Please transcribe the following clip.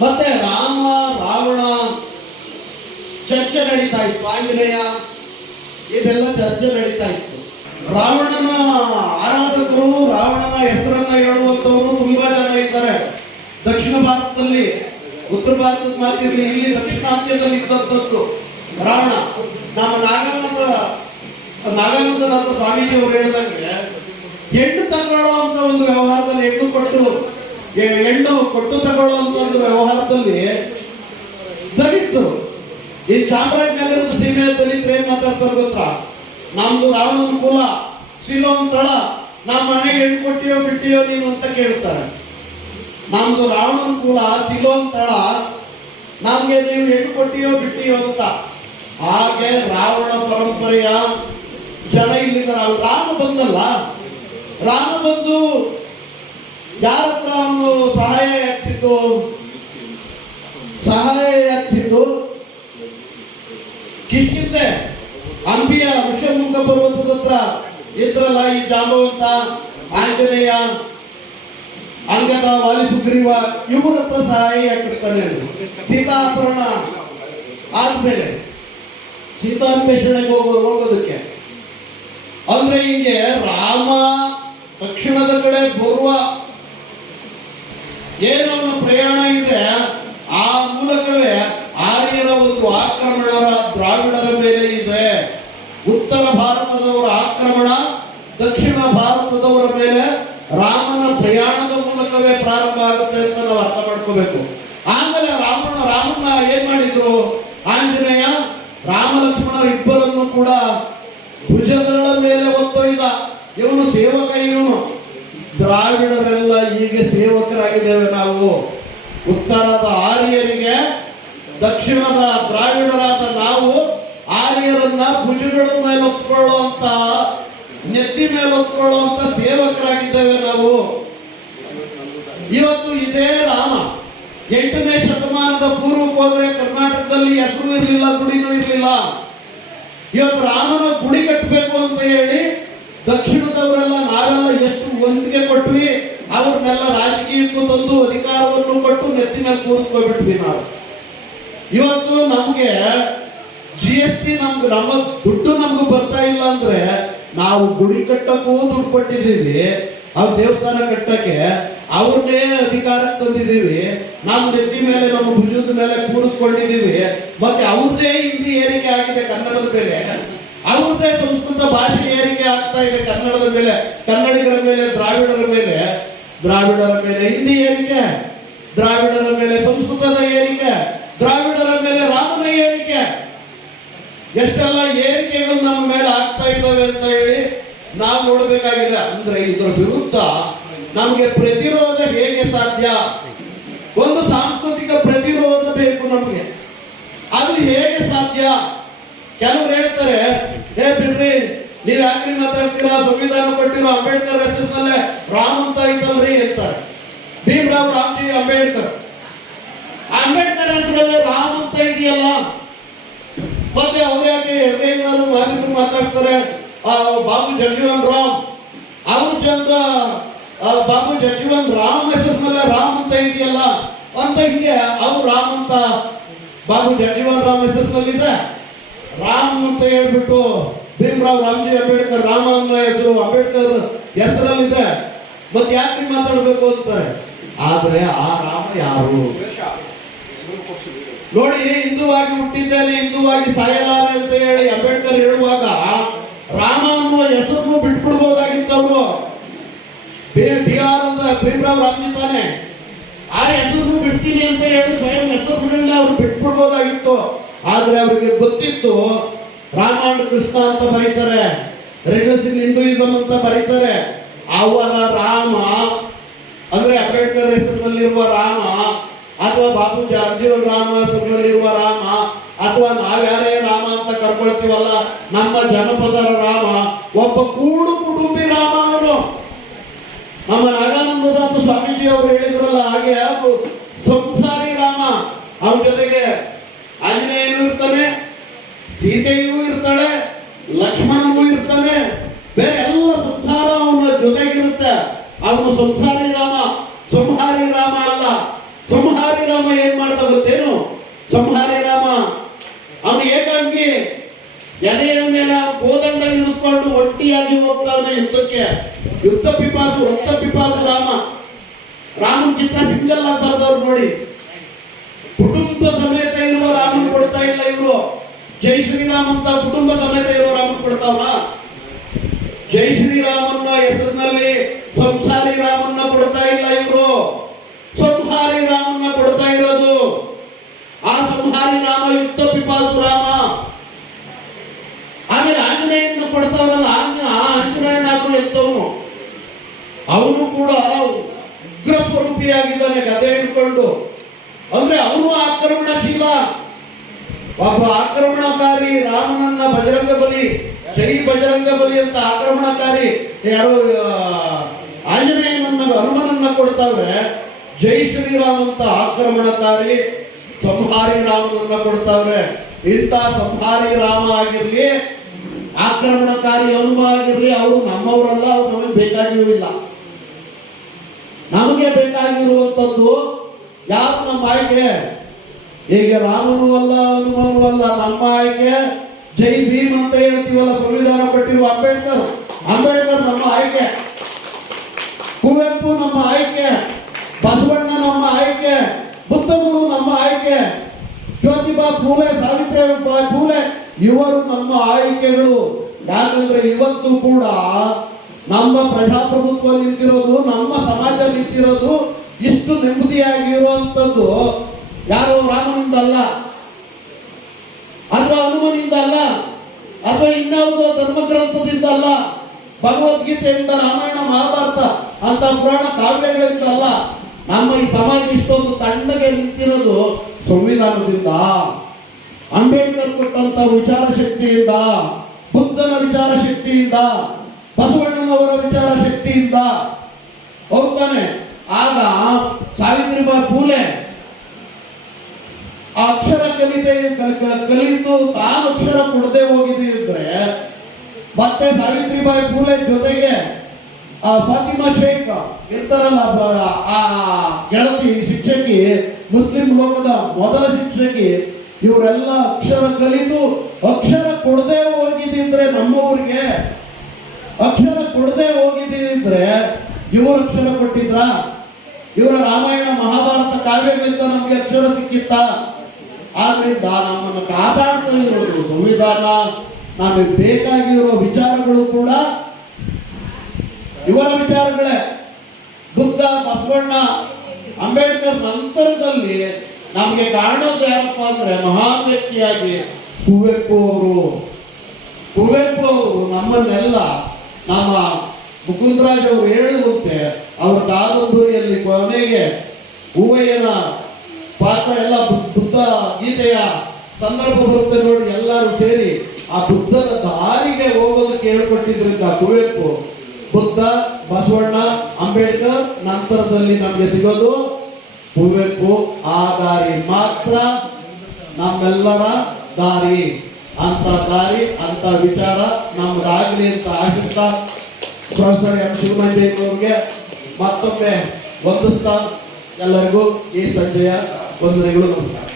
ಮತ್ತೆ ರಾಮ, ರಾವಣ, ಚರ್ಚೆ ನಡೀತಾ ಇತ್ತು. ಆಂಜನೇಯ, ಇದೆಲ್ಲ ಚರ್ಚೆ ನಡೀತಾ ಇತ್ತು. ರಾವಣನ ಆರಾಧಕರು, ರಾವಣನ ಹೆಸರನ್ನ ಹೇಳುವಂತವರು ತುಂಬಾ ಜನ ಇದ್ದಾರೆ. ದಕ್ಷಿಣ ಭಾರತದಲ್ಲಿ, ಉತ್ತರ ಭಾರತದ ಮಾತಿರಲಿ, ಇಲ್ಲಿ ದಕ್ಷಿಣಾಂತ್ಯದಲ್ಲಿ ಇದ್ದಂಥದ್ದು ರಾವಣ. ನಮ್ಮ ನಾಗಾನಂದ, ನಾಗಾನಂದನಾಥ ಸ್ವಾಮೀಜಿ ಅವರು ಹೇಳಿದಂಗೆ, ಹೆಣ್ಣು ತಗೊಳ್ಳುವಂತ ಒಂದು ವ್ಯವಹಾರದಲ್ಲಿ ಹೆಣ್ಣು ಕೊಟ್ಟು ಹೆಣ್ಣು ಕೊಟ್ಟು ತಗೊಳ್ಳುವಂತ ಒಂದು ವ್ಯವಹಾರದಲ್ಲಿ ದಲಿತು ಈ ಚಾಮರಾಜನಗರದ ಸೀಮೆ ದಲಿತರು ಏನ್ ಮಾತಾಡ್ತಾರೆ ಗೊತ್ತಾ? ನಮ್ದು ರಾವಣನ ಕುಲ ಸಿಲೋನ್ ತಳ ನಮ್ಮ ಮನೆಗೆ ಹೆಣ್ಣು ಕೊಟ್ಟಿಯೋ ಬಿಟ್ಟಿಯೋ ನೀನು ಅಂತ ಕೇಳ್ತಾರೆ. ನಮ್ದು ರಾವಣನ ಕುಲ ಸಿಲೋನ್ ತಳ ನಮ್ಗೆ ನೀವು ಹೆಣ್ಣು ಕೊಟ್ಟಿಯೋ ಬಿಟ್ಟಿಯೋ ಅಂತ. ಹಾಗೆ ರಾವಣ ಪರಂಪರೆಯ ಜನ ಇಲ್ಲಿಂದ ರಾಮ ಬಂದಲ್ಲ? ರಾಮ ಬಂದು ಯಾರ ಹತ್ರ ಅವನು ಸಹಾಯ ಯಾಚಿಸಿದ್ದು ಸಹಾಯ ಯಾಚಿಸಿದ್ದು ಕಿಷ್ಕಿಂದೆ ಅಂಬಿಯ ಋಷಮುಖ ಪರ್ವತದ ಹತ್ರ ಇದ್ರಲ್ಲ ಈ ಜಾಂಬವಂತ ಆಂಜನೇಯ, ಅಂಗದ ವಾಲಿ ಸುಗ್ರೀವ ಇವರ ಹತ್ರ ಸಹಾಯ ಯಾಕಿರ್ತಾನೆ. ಸೀತಾಪರಣ ಆದ್ಮೇಲೆ, ಸೀತಾನ್ವೇಷಣೆಗೆ ಹೋಗೋ ಹೋಗೋದಕ್ಕೆ. ಅಂದ್ರೆ ಹಿಂಗೆ ರಾಮ ದಕ್ಷಿಣದ ಕಡೆ ಬರುವ ಏನವನ ಪ್ರಯಾಣ ಹೀಗೆ ಸೇವಕರಾಗಿದ್ದೇವೆ ನಾವು. ಉತ್ತರದ ಆರ್ಯರಿಗೆ, ದಕ್ಷಿಣದ ದ್ರಾವಿಡರಾದ ನಾವು ಆರ್ಯರನ್ನ ಭುಜಗಳ ಮೇಲೆ ಹೊತ್ಕೊಳ್ಳುವಂತ, ನೆತ್ತಿ ಮೇಲೆ ಹೊತ್ಕೊಳ್ಳುವಂತ ಸೇವಕರಾಗಿದ್ದೇವೆ ನಾವು. ಇವತ್ತು ಇದೇ ರಾಮ. ಎಂಟನೇ ಶತಮಾನದ ಪೂರ್ವ ಹೋದ್ರೆ ಕರ್ನಾಟಕದಲ್ಲಿ ಹೆಸರು ಇರಲಿಲ್ಲ, ಗುಡಿನೂ ಇರಲಿಲ್ಲ. ಇವತ್ತು ರಾಮನ ಗುಡಿ ಕಟ್ಟಬೇಕು ಅಂತ ಹೇಳಿ ದಕ್ಷಿಣದವರೆಲ್ಲ ನಾವೆಲ್ಲ ಎಷ್ಟು ಒಂದಿಗೆ ಕೊಟ್ವಿ. ಅವ್ರನ್ನೆಲ್ಲ ರಾಜಕೀಯಕ್ಕೂ ತಂದು ಅಧಿಕಾರವನ್ನು ಕೊಟ್ಟು ನೆತ್ತಿ ಮೇಲೆ ಕೂರಿಸ್ಕೊಬಿಟ್ವಿ ನಾವು. ಇವತ್ತು ನಮ್ಗೆ ಜಿ ಎಸ್ ಟಿ ನಮ್ಗೆ ನಮ್ಮ ದುಡ್ಡು ನಮ್ಗೆ ಬರ್ತಾ ಇಲ್ಲ ಅಂದ್ರೆ ನಾವು ಗುಡಿ ಕಟ್ಟಕ್ಕೂ ದುಡ್ಡು ಕೊಟ್ಟಿದ್ದೀವಿ. ಅವ್ರ ದೇವಸ್ಥಾನ ಕಟ್ಟಕ್ಕೆ ಅವ್ರನ್ನೇ ಅಧಿಕಾರಕ್ಕೆ ತಂದಿದ್ದೀವಿ. ನಮ್ಮ ನೆತ್ತಿ ಮೇಲೆ, ನಮ್ಮ ಭುಜದ ಮೇಲೆ ಕೂರಿಸ್ಕೊಂಡಿದ್ದೀವಿ ಮತ್ತೆ ಅವ್ರದ್ದೇ ಹಿಂದಿ ಏರಿಕೆ ಆಗಿದೆ ಕನ್ನಡದ ಮೇಲೆ. ಅವ್ರದ್ದೇ ಸಂಸ್ಕೃತ ಭಾಷೆ ಏರಿಕೆ ಆಗ್ತಾ ಇದೆ ಕನ್ನಡದ ಮೇಲೆ, ಕನ್ನಡಿಗರ ಮೇಲೆ, ದ್ರಾವಿಡರ ಮೇಲೆ. ದ್ರಾವಿಡರ ಮೇಲೆ ಹಿಂದಿ ಏರಿಕೆ, ದ್ರಾವಿಡರ ಮೇಲೆ ಸಂಸ್ಕೃತದ ಏರಿಕೆ, ದ್ರಾವಿಡರ ಮೇಲೆ ರಾಮನ ಏರಿಕೆ. ಎಷ್ಟೆಲ್ಲ ಏರಿಕೆಗಳು ನಮ್ಮ ಮೇಲೆ ಆಗ್ತಾ ಇದ್ದಾವೆ ಅಂತ ಹೇಳಿ ನಾವು ನೋಡಬೇಕಾಗಿಲ್ಲ ಅಂದ್ರೆ ಇದರ ವಿರುದ್ಧ ನಮಗೆ ಪ್ರತಿರೋಧ ಹೇಗೆ ಸಾಧ್ಯ? ಒಂದು ಸಾಂಸ್ಕೃತಿಕ ಪ್ರತಿರೋಧ ಬೇಕು ನಮಗೆ. ಅದು ಹೇಗೆ ಸಾಧ್ಯ? ಕೆಲವರು ಹೇಳ್ತಾರೆ, ಏ ಬಿಡ್ರಿ ನೀವ್ ಯಾಕ್ರಿ ಮಾತಾಡ್ತೀರಾ ಸಂವಿಧಾನ ಕೊಟ್ಟಿರೋ ಅಂಬೇಡ್ಕರ್ ಹೆಸರಿನಲ್ಲೇ ರಾಮ್ ಅಂತ ಐತಲ್ರಿ ಹೇಳ್ತಾರೆ. ಭೀಮರಾವ್ ರಾಮ್ಜಿ ಅಂಬೇಡ್ಕರ್. ಅಂಬೇಡ್ಕರ್ ಹೆಸರಲ್ಲೇ ರಾಮ್ ಅಂತ ಇದೆಯಲ್ಲ? ಮತ್ತೆ ಅವ್ರು ಯಾಕೆ ಎಡಗೈನಾರು ಮಾಲೀಕರು ಮಾತಾಡ್ತಾರೆ? ಬಾಬು ಜಗಜೀವನ್ ರಾಮ್. ಅವ್ರ ಚಂದ ಆ, ಬಾಬು ಜಗಜೀವನ್ ರಾಮ್ ಹೆಸರ ಮೇಲೆ ರಾಮ್ ಅಂತ ಇದೆಯಲ್ಲ? ಅಂತ ಹಿಂಗೆ ಅವ್ರು ರಾಮ್ ಅಂತ ಬಾಬು ಜಗಜೀವನ್ ರಾಮ್ ಹೆಸರಿನಲ್ಲಿದೆ ರಾಮ್ ಅಂತ ಹೇಳ್ಬಿಟ್ಟು ಭೀಮರಾವ್ ರಾಮ್ಜಿ ಅಂಬೇಡ್ಕರ್ ರಾಮ ಅನ್ನೋ ಹೆಸರು ಅಂಬೇಡ್ಕರ್ ಹೆಸರಲ್ಲಿದೆ. ಮತ್ತೆ ಯಾಕೆ ಮಾತಾಡ್ಬೇಕು ಅಂತಾರೆ? ಆದ್ರೆ ಆ ರಾಮ ಯಾರು? ನೋಡಿ, ಹಿಂದುವಾಗಿ ಹುಟ್ಟಿದ್ದೇನೆ, ಹಿಂದುವಾಗಿ ಸಾಯಲಾರೆ ಅಂತ ಹೇಳಿ ಅಂಬೇಡ್ಕರ್ ಹೇಳುವಾಗ ರಾಮ ಅನ್ನುವ ಹೆಸರನ್ನು ಬಿಟ್ಬಿಡ್ಬೋದಾಗಿತ್ತವರು ಬಿಹಾರ್ ಅಂತ ಭೀಮರಾವ್ ರಾಮ್ಜಿ ತಾನೆ. ಆ ಹೆಸರನ್ನು ಬಿಡ್ತೀನಿ ಅಂತ ಹೇಳಿ ಸ್ವಯಂ ಹೆಸರು ಬಿಡಲಿಲ್ಲ ಅವ್ರು ಬಿಟ್ಬಿಡ್ಬೋದಾಗಿತ್ತು. ಆದ್ರೆ ಅವರಿಗೆ ಗೊತ್ತಿತ್ತು ರಾಮಾಯಣ ಕೃಷ್ಣ ಅಂತ ಬರೀತಾರೆ. ರಿಲಿಜನ್ ಹಿಂದೂಯಿಸಮ್ ಅಂತ ಬರೀತಾರೆ. ಅವರ ರಾಮ, ಅಂದ್ರೆ ಅಂಬೇಡ್ಕರ್ ಹೆಸರಿನಲ್ಲಿರುವ ರಾಮ, ಅಥವಾ ಬಾಬು ಜಗಜೀವನ್ ರಾಮ ಹೆಸರಿನಲ್ಲಿರುವ ರಾಮ, ಅಥವಾ ನಾವ್ಯಾರೇ ರಾಮ ಅಂತ ಕರ್ಕೊಳ್ತೀವಲ್ಲ, ನಮ್ಮ ಜನಪದರ ರಾಮ, ಒಬ್ಬ ಕೂಡು ಕುಟುಂಬಿ ರಾಮ ಅವನು. ನಮ್ಮ ನಾಗಾನಂದನಾಥ ಸ್ವಾಮೀಜಿ ಅವರು ಹೇಳಿದ್ರಲ್ಲ, ಹಾಗೆ ಸಂಸಾರಿ ರಾಮ. ಅವ್ರ ಜೊತೆಗೆ ಆಂಜನೇಯನು ಇರ್ತಾನೆ ಸೀತೆಯೂ ಇರ್ತಾಳೆ ಲಕ್ಷ್ಮಣನೂ ಇರ್ತಾನೆ ಬೇರೆ ಎಲ್ಲ ಸಂಸಾರ ಅವನ ಜೊತೆಗಿರುತ್ತೆ. ಅವನು ಸಂಸಾರಿ ರಾಮ, ಸಂಹಾರಿ ರಾಮ ಅಲ್ಲ. ಸಂಹಾರಿ ರಾಮ ರಾಮ ಏನ್ ಮಾಡ್ತಾ ಗೊತ್ತೇನು? ಸಂಹಾರಿ ರಾಮ. ಅವನು ಏಕಾಂಗಿ, ಎದೆಯ ಮೇಲೆ ಆ ಕೋದಂಡ ಇರಿಸ್ಕೊಂಡು ಒಟ್ಟಿಯಾಗಿ ಹೋಗ್ತಾವನೆ ಯುದ್ಧಕ್ಕೆ. ಯುದ್ಧ ಪಿಪಾಸು, ರಕ್ತ ಪಿಪಾಸು ರಾಮ. ರಾಮನ ಚಿತ್ರ ಸಿಂಗಲ್ ಆಗಿ ಬರ್ದವ್ರು ನೋಡಿ. ಕುಟುಂಬ ಸಮೇತ ಇರುವ ಇವರು ಜೈ ಶ್ರೀರಾಮ್ ಅಂತ ಕುಟುಂಬ ಸಮೇತ ಇರೋ ರಾಮನ್ ಕೊಡ್ತಾವ ಜೈ ಶ್ರೀರಾಮನ್ನ ಹೆಸರಿನಲ್ಲಿ ಸಂಸಾರಿ ರಾಮನ್ನ ಕೊಡ್ತಾ ಇಲ್ಲ ಇವರು. ಸಂಹಾರಿ ರಾಮನ್ನ ಕೊಡ್ತಾ ಇರೋದು. ಆ ಸಂಹಾರಿ ರಾಮ ಯುಕ್ತ ಪಿಪಾಸು ರಾಮ. ಆಮೇಲೆ ಆಂಜನೇಯನ್ನ ಕೊಡ್ತಾವಲ್ಲ ಆ ಆಂಜನೇಯನಾದ್ರೂ ಎತ್ತವನು ಅವನು ಕೂಡ ಉಗ್ರ ಸ್ವರೂಪಿಯಾಗಿದ್ದಾನೆ, ಗದೆ ಹಿಡ್ಕೊಂಡು. ಅಂದ್ರೆ ಅವನು ಆಕ್ರಮಣಶೀಲ ಒಬ್ಬ ಆಕ್ರಮಣಕಾರಿ ರಾಮನನ್ನ ಬಜರಂಗ ಬಲಿ, ಜೈ ಬಜರಂಗ ಬಲಿ ಅಂತ ಆಕ್ರಮಣಕಾರಿ ಯಾರು ಆಂಜನೇಯನನ್ನ ಹನುಮನನ್ನ ಕೊಡ್ತಾವ್ರೆ, ಜೈ ಶ್ರೀರಾಮ್ ಅಂತ ಆಕ್ರಮಣಕಾರಿ ಸಂಹಾರಿ ರಾಮನನ್ನ ಕೊಡ್ತಾವ್ರೆ. ಇಂಥ ಸಂಹಾರಿ ರಾಮ ಆಗಿರ್ಲಿ, ಆಕ್ರಮಣಕಾರಿ ಹನುಮ ಆಗಿರ್ಲಿ, ಅವರು ನಮ್ಮವರಲ್ಲ, ಅವ್ರು ನಮಗೆ ಬೇಕಾಗಿರುವುದಿಲ್ಲ. ನಮಗೆ ಬೇಕಾಗಿರುವಂಥದ್ದು ಯಾರು ನಮ್ಮ ಆಯ್ಕೆ? ಈಗ ರಾಮನೂ ಅಲ್ಲ, ಹನುಮನೂ ಅಲ್ಲ, ನಮ್ಮ ಆಯ್ಕೆ ಜೈ ಭೀಮ್ ಅಂತ ಹೇಳ್ತೀವಲ್ಲ, ಸಂವಿಧಾನ ಕೊಟ್ಟಿರುವ ಅಂಬೇಡ್ಕರ್. ಅಂಬೇಡ್ಕರ್ ನಮ್ಮ ಆಯ್ಕೆ. ಕುವೆಂಪು ನಮ್ಮ ಆಯ್ಕೆ. ಬಸವಣ್ಣ ನಮ್ಮ ಆಯ್ಕೆ. ಬುದ್ಧಗುರು ನಮ್ಮ ಆಯ್ಕೆ. ಜ್ಯೋತಿಬಾ ಫೂಲೆ ಸಾವಿತ್ರಿಬಾಯಿ ಫೂಲೆ ಇವರು ನಮ್ಮ ಆಯ್ಕೆಗಳು. ಯಾಕಂದ್ರೆ ಇವತ್ತು ಕೂಡ ನಮ್ಮ ಪ್ರಜಾಪ್ರಭುತ್ವ ನಿಂತಿರೋದು, ನಮ್ಮ ಸಮಾಜ ನಿಂತಿರೋದು ಇಷ್ಟು ನೆಮ್ಮದಿಯಾಗಿರುವಂಥದ್ದು ಯಾರೋ ರಾಮನಿಂದ ಅಲ್ಲ ಅಥವಾ ಹನುಮನಿಂದ ಅಲ್ಲ ಅಥವಾ ಇನ್ಯಾವುದೋ ಧರ್ಮಗ್ರಂಥದಿಂದ ಅಲ್ಲ ಭಗವದ್ಗೀತೆಯಿಂದ ರಾಮಾಯಣ ಮಹಾಭಾರತ, ಅಂತ ಪುರಾಣ ಕಾವ್ಯಗಳಿಂದ ಅಲ್ಲ ನಮ್ಮ ಈ ಸಮಾಜ ಇಷ್ಟೊಂದು ತಣ್ಣಗೆ ನಿಂತಿರೋದು ಸಂವಿಧಾನದಿಂದ. ಅಂಬೇಡ್ಕರ್ ಕೊಟ್ಟಂತ ವಿಚಾರ ಶಕ್ತಿಯಿಂದ ಬುದ್ಧನ ವಿಚಾರ ಶಕ್ತಿಯಿಂದ ಬಸವಣ್ಣನವರ ವಿಚಾರ ಶಕ್ತಿಯಿಂದ ಹೋಗ್ತಾನೆ ಆಗ ಸಾವಿತ್ರಿಬಾಯಿ ಫೂಲೆ ಆ ಅಕ್ಷರ ಕಲಿತೆ ತಾನಕ್ಷರ ಅಕ್ಷರ ಕೊಡದೆ ಹೋಗಿದ್ರೆ ಮತ್ತೆ ಸಾವಿತ್ರಿಬಾಯಿ ಫೂಲೆ ಜೊತೆಗೆ, ಆ ಫಾತಿಮಾ ಶೇಖ್ ಇರ್ತಾರಲ್ಲ ಆ ಗೆಳತಿ ಶಿಕ್ಷಕಿ, ಮುಸ್ಲಿಂ ಲೋಕದ ಮೊದಲ ಶಿಕ್ಷಕಿ, ಇವರೆಲ್ಲ ಅಕ್ಷರ ಕಲಿತು ಅಕ್ಷರ ಕೊಡದೆ ಹೋಗಿದ್ದಿದ್ರೆ ನಮ್ಮವ್ರಿಗೆ ಅಕ್ಷರ ಕೊಡದೆ ಹೋಗಿದ್ದಿದ್ರೆ ಇವರು ಅಕ್ಷರ ಕೊಟ್ಟಿದ್ರ? ಇವರ ರಾಮಾಯಣ ಮಹಾಭಾರತ ಕಾವ್ಯಗಳಿಂದ ನಮ್ಗೆ ಅಕ್ಷರ ಸಿಕ್ಕಿತ್ತ? ಆದ್ರಿಂದ ನಮ್ಮನ್ನು ಕಾಪಾಡ್ತಾ ಇರೋದು. ಸಂವಿಧಾನ ನಮಗೆ ಬೇಕಾಗಿರೋ ವಿಚಾರಗಳು ಕೂಡ ಇವರ ವಿಚಾರಗಳೇ. ಬುದ್ಧ, ಬಸವಣ್ಣ, ಅಂಬೇಡ್ಕರ್ ನಂತರದಲ್ಲಿ ನಮಗೆ ಕಾಣೋದು ಯಾರಪ್ಪ ಅಂದ್ರೆ ಮಹಾನ್ ವ್ಯಕ್ತಿಯಾಗಿ ಕುವೆಂಪು ಅವರು. ಕುವೆಂಪು ಅವರು ನಮ್ಮನ್ನೆಲ್ಲ ನಮ್ಮ ಮುಕುಂದರಾಜ್ ಅವರು ಹೇಳುವಂತೆ ಅವರ ಕಾದಂಬರಿಯಲ್ಲಿ ಕೊನೆಗೆ ಹೂವಯ್ಯನ ಪಾತ್ರ ಎಲ್ಲ ಬುದ್ಧ ಗೀತೆಯ ಸಂದರ್ಭ ಬರುತ್ತೆ ನೋಡಿ ಎಲ್ಲರೂ ಸೇರಿ ಆ ಬುದ್ಧನ ದಾರಿಗೆ ಹೋಗೋದಕ್ಕೆ ಹೇಳ್ಕೊಟ್ಟಿದ್ರಿಂದ ಕುವೆಂಪು. ಬುದ್ಧ, ಬಸವಣ್ಣ, ಅಂಬೇಡ್ಕರ್ ನಂತರದಲ್ಲಿ ನಮಗೆ ಸಿಗೋದು ಕುವೆಂಪು. ಆ ದಾರಿ ಮಾತ್ರ ನಮ್ಮೆಲ್ಲರ ದಾರಿ. ಅಂತ ದಾರಿ ಅಂತ ವಿಚಾರ ನಮ್ದಾಗಲಿ ಅಂತ ಆಶಿಸ್ತ ಪ್ರೊಫೆಸರ್ ಎಂ. ಶಿವಮಂಜಯ್ಯನವ್ರಿಗೆ ಮತ್ತೊಮ್ಮೆ ವಂದಿಸ್ತಾ ಎಲ್ಲರಿಗೂ ಈ ಸಂಜೆಯ ವಂದನೆಗಳು ನಮಸ್ಕಾರ